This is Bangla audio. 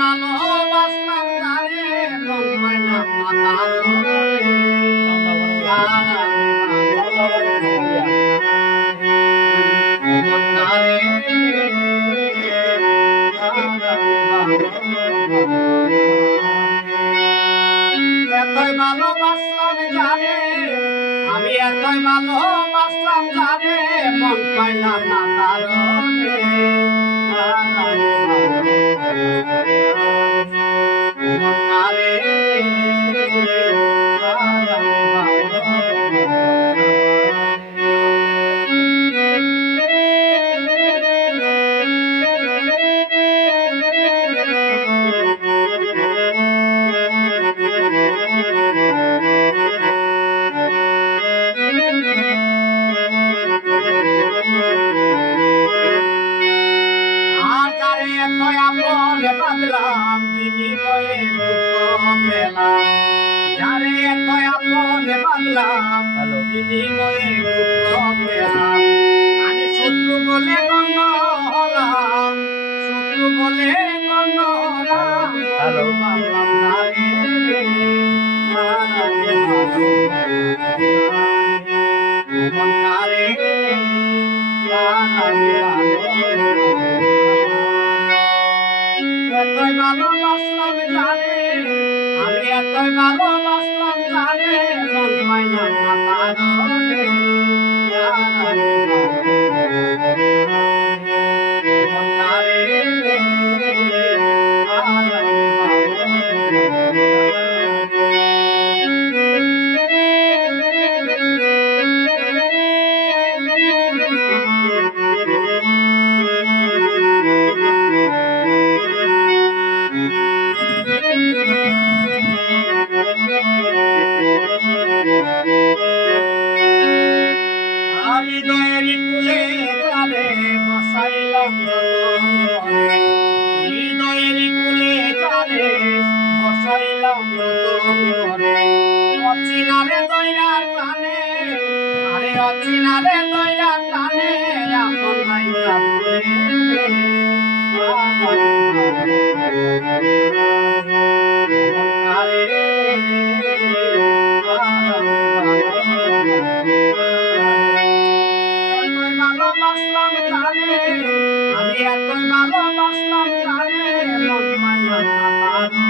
ভালোবাসলাম তারে মন পাইলাম না তার এতই ভালোবাসলাম জানে আমি এতই ভালোবাসলাম জানে মন পাইলাম না তার বাঁধলাম বিনিময়ে দুঃখ পেলাম যারে এতই আপনে বাঁধলাম বিনিময়ে দুঃখ পেলাম আমি শত্রু বলে গণ্য হলাম শত্রু বলে গণ্য হলাম ভালো বাঁধলাম এতই ভালোবাসলাম জানে আমি এতই ভালোবাসলাম জানে মন পাইলাম না কারণে হৃদয়ের কুলে যারে বসাইলাম হৃদয়ের কুলে যারে বসাইলাম অচিনারে দয়ার টানে আরে অচিনারে দয়ার টানে আপন লাইকা ভালোবাসলাম জানে আমি এতই ভালোবাসলাম জানে মন পাইলাম না